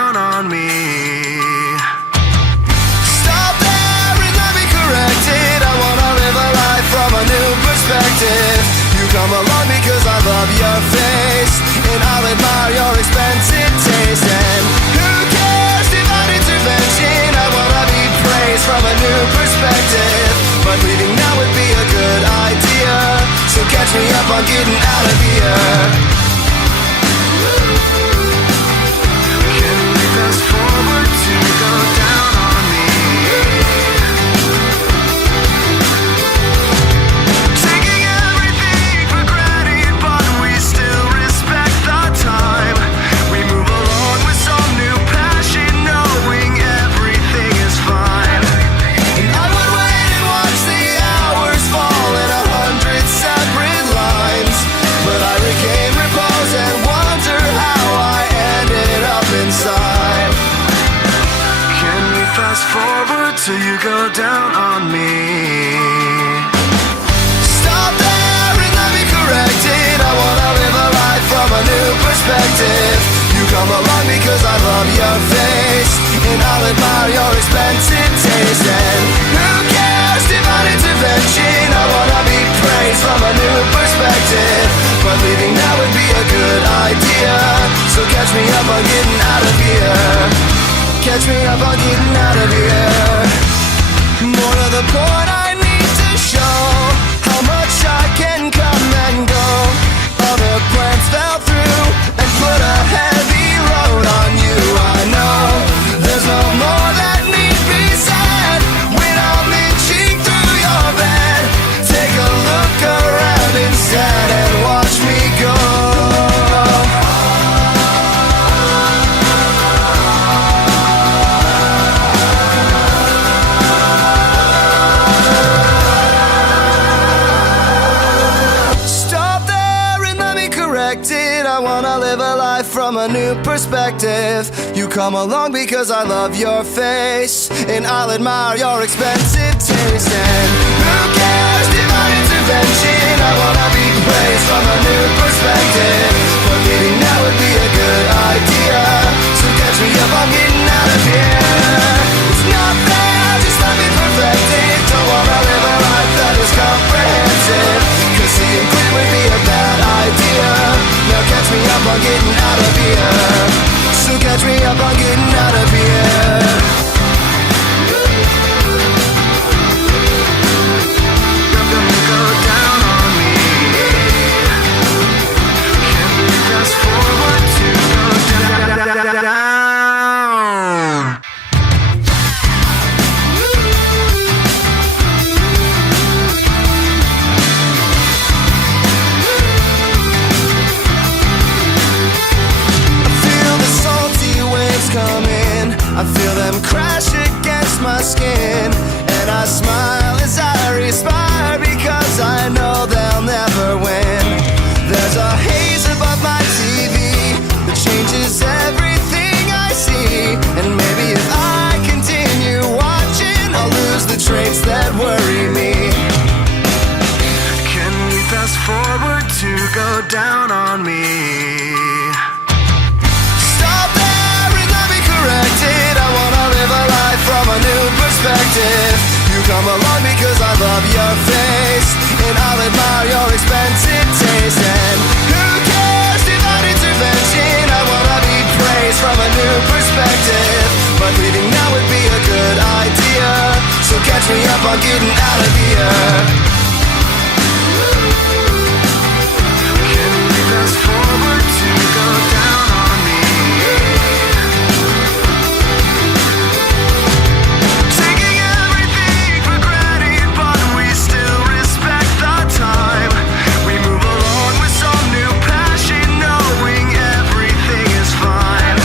down on me. Stop there and let me correct it. I wanna live a life from a new perspective. You come along because I love your face, and I'll admire your expensive taste. And who cares, divine intervention? I wanna be praised from a new perspective, but leaving now would be a good idea. So catch me up on getting out of here. Can we fast forward to go down on me? Taking everything for granted, but we still respect the time. We move along with some new passion, knowing everything is fine. And I would wait and watch the hours fall in 100 separate lines, but I regain repose and wonder how I ended up inside. Can we fast forward till you go down on me? Stop there and let me correct it. I wanna live a life from a new perspective. You come along because I love your face, and I'll admire your expensive taste. And who cares, divine intervention? I wanna be praised from a new perspective, but leaving now would be a good idea. So catch me up on getting out of here. Catch me up on getting out of here. More to the point, I need to show how much I can come and go. Other plans fell through and put a heavy load on you. I know there's no more that need be said when I'm inching through your bed. Take a look around instead and watch me go. Stop there and let me correct it. I wanna live a life from a new perspective. You come along because I love your face, and I'll admire your expensive taste. And who cares, divine intervention? I wanna be praised from a new perspective, but leaving now would be a good idea. So catch me up, I'm getting out of here. It's not fair, just let me perfect it. Don't wanna live a life that is comprehensive, 'cause seeing clear would be a bad idea. Now catch me up on getting out of here. So catch me up on getting out of here. Go down on me. Can we fast forward to go down? I feel the salty waves come in, I feel them crash against my skin, and I smile as I respire because I know they'll never win. There's a haze above my TV that changes everything I see, and maybe if I continue watching, I'll lose the traits that worry me. Can we fast forward to go down on me? Stop there and let me correct it. I wanna live a life from a new perspective. You come along because I love your face, and I'll admire your expensive taste. And who cares, divine intervention? I wanna be praised from a new perspective, but leaving now would be a good idea. So catch me up on getting out of here. Can we fast forward to go down on me? Taking everything for granted, but we still respect the time. We move along with some new passion, knowing everything is fine.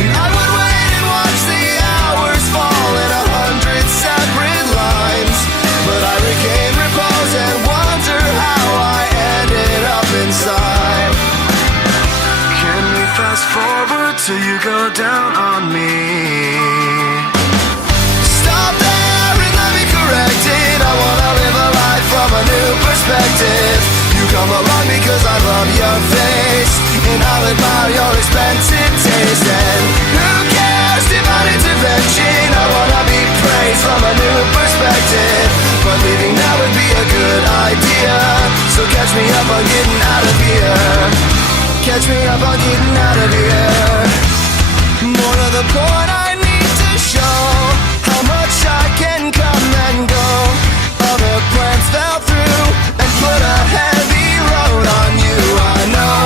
And I would wait and watch the hours fall in 100 separate lines, but I regain repose and wonder how I ended up inside. Can we fast forward till you go down on me? Stop there and let me correct it. I wanna live a life from a new perspective. You come along because I love your face, and I'll admire your expensive taste. And who up on getting out of here. Catch me up on getting out of here. More to the point, I need to show how much I can come and go. Other plans fell through and put a heavy load on you. I know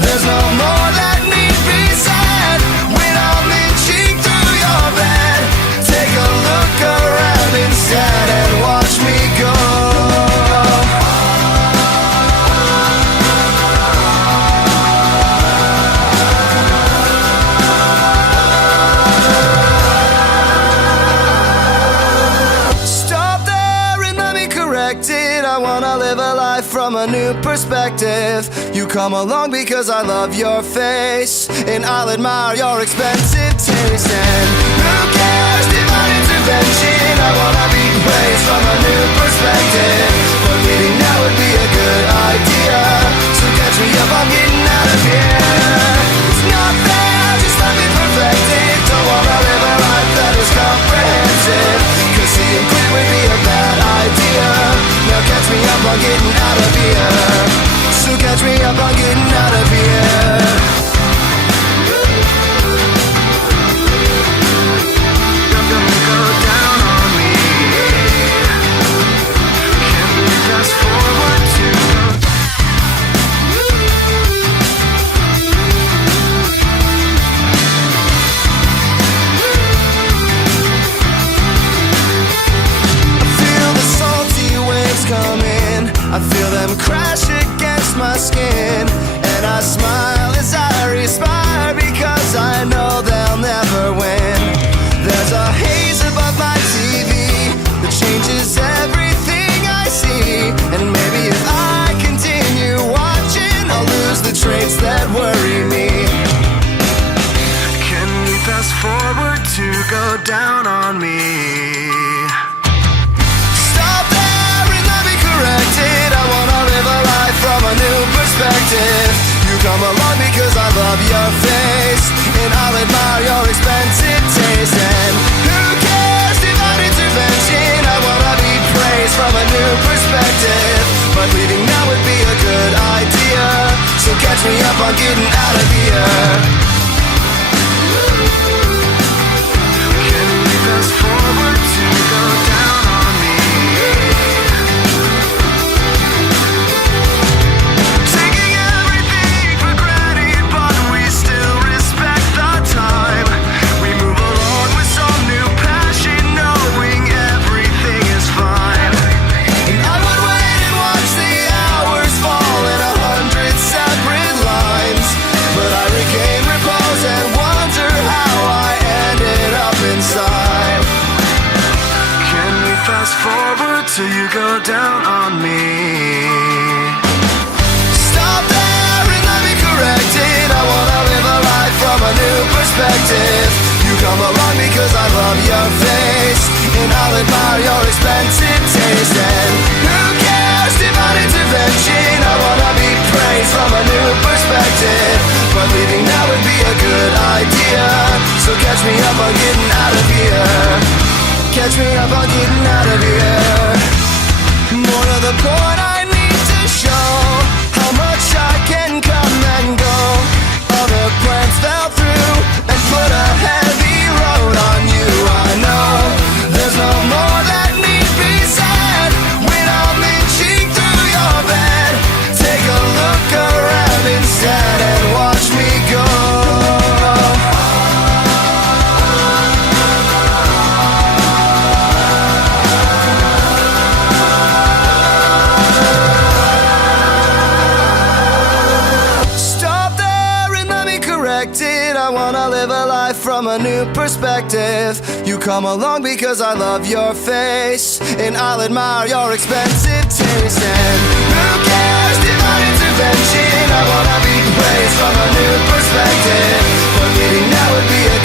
there's no more that need be said when I'm inching through your bed. Take a look around instead and watch me go. I wanna live a life from a new perspective. You come along because I love your face, and I'll admire your expensive taste. And who cares, divine intervention? I wanna be praised from a new perspective. But leaving now would be a good idea, so catch me up, I'm getting out of here. It's not fair, just let me perfect it. Don't wanna live a life that is comprehensive, 'cause seeing clear would be a bad idea. Now catch me up on getting out of here. So catch me up on getting out of here. You're gonna go down on me. Can we fast forward to come in, I feel them crash against my skin, and I smile as I respire because I know they'll never win. There's a haze above my TV that changes everything I see, and maybe if I continue watching, I'll lose the traits that worry me. Can we fast forward to go down on me? I wanna live a life from a new perspective. You come along because I love your face, and I'll admire your expensive taste. And who cares, divine intervention? I wanna be praised from a new perspective, but leaving now would be a good idea, so catch me up on getting out of here. Can we fast forward to go down on me? Till you go down on me. Stop there and let me correct it. I wanna live a life from a new perspective. You come along because I love your face, and I'll admire your expensive taste. And who cares, divine intervention? I wanna be praised from a new perspective, but leaving now would be a good idea, so catch me up on getting out of here. Catch me up on getting out of here. More to the point, I need to show how much I can come and go. Other plans fell through and put a heavy load on you. I know there's no more that need be said when I'm inching through your bed. Take a look around instead and watch me go. I wanna live a life from a new perspective. You come along because I love your face, and I'll admire your expensive taste. And who cares, divine intervention? I wanna be praised from a new perspective, but leaving now would be a